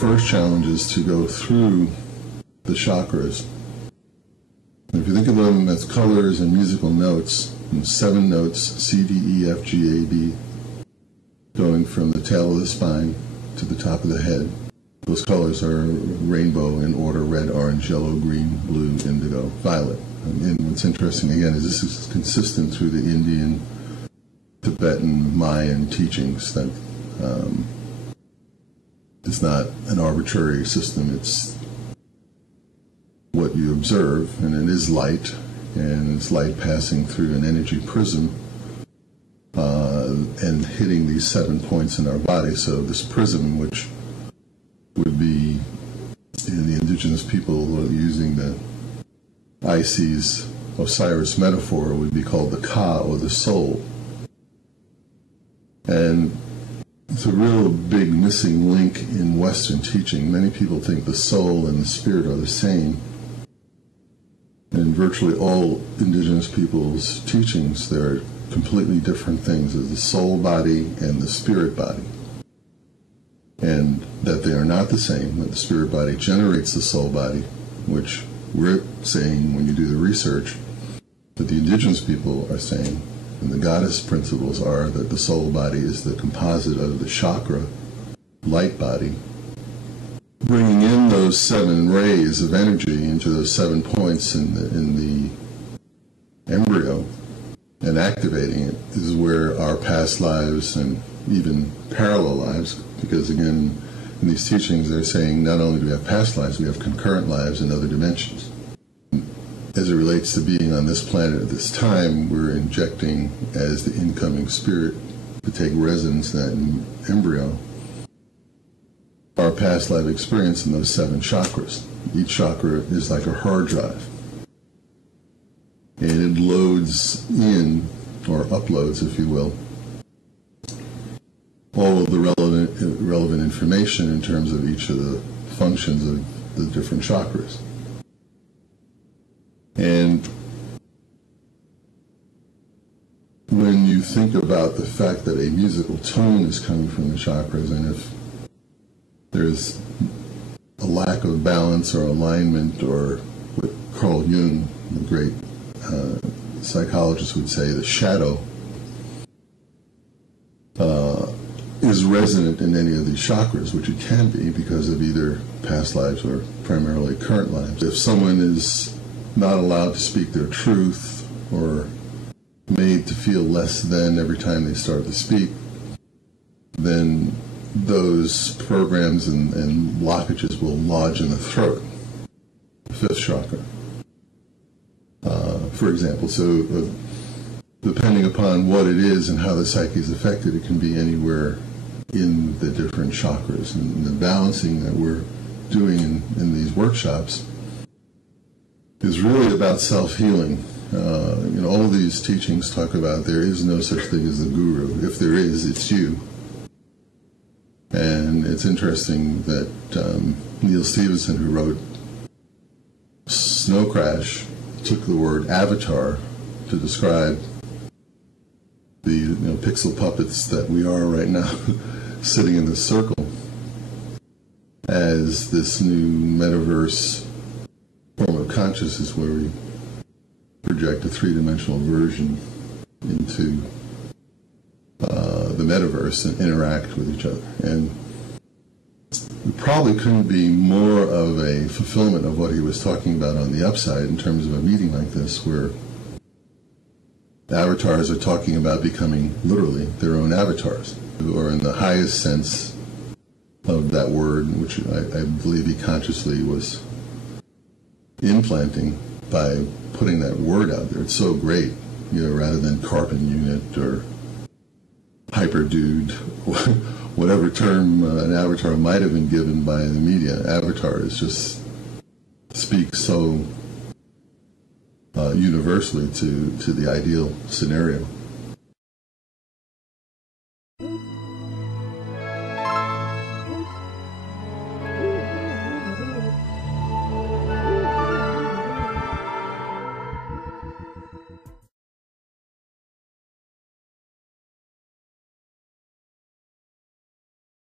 first challenge is to go through the chakras. And if you think of them as colors and musical notes, 7 notes, C, D, E, F, G, A, B, going from the tail of the spine to the top of the head. Those colors are rainbow in order: red, orange, yellow, green, blue, indigo, violet. And what's interesting, again, is this is consistent through the Indian, Tibetan, Mayan teachings, that it's not an arbitrary system. It's what you observe, and it is light, and it's light passing through an energy prism and hitting these 7 points in our body. So this prism, which would be, in the indigenous people using the Isis Osiris metaphor, would be called the Ka, or the soul. And it's a real big missing link in Western teaching. Many people think the soul and the spirit are the same. In virtually all indigenous people's teachings, they're completely different things. There's the soul body and the spirit body. And that they are not the same, that the spirit body generates the soul body, which we're saying, when you do the research, that the indigenous people are saying, and the goddess principles are, that the soul body is the composite of the chakra, light body, bringing in those 7 rays of energy into those 7 points in the embryo and activating it is where our past lives and even parallel lives, because again, in these teachings they're saying not only do we have past lives, we have concurrent lives in other dimensions. As it relates to being on this planet at this time, we're injecting, as the incoming spirit, to take residence in that embryo, our past life experience in those 7 chakras. Each chakra is like a hard drive, and it loads in, or uploads, if you will, all of the relevant information in terms of each of the functions of the different chakras. And when you think about the fact that a musical tone is coming from the chakras, and if there's a lack of balance or alignment, or what Carl Jung, the great psychologist, would say, the shadow, is resonant in any of these chakras, which it can be because of either past lives or primarily current lives. If someone is not allowed to speak their truth, or made to feel less than every time they start to speak, then those programs and blockages will lodge in the throat, the 5th chakra, for example. So depending upon what it is and how the psyche is affected, it can be anywhere in the different chakras. And the balancing that we're doing in these workshops is really about self-healing. All of these teachings talk about there is no such thing as the guru. If there is, it's you. And it's interesting that Neil Stephenson, who wrote Snow Crash, took the word avatar to describe the pixel puppets that we are right now sitting in this circle as this new metaverse form of consciousness where we project a 3-dimensional version into the metaverse and interact with each other. And it probably couldn't be more of a fulfillment of what he was talking about on the upside in terms of a meeting like this, where avatars are talking about becoming literally their own avatars, or in the highest sense of that word, which I believe he consciously was implanting by putting that word out there. It's so great, rather than carbon unit or hyper dude, whatever term an avatar might have been given by the media. Avatar is just speaks so universally to the ideal scenario.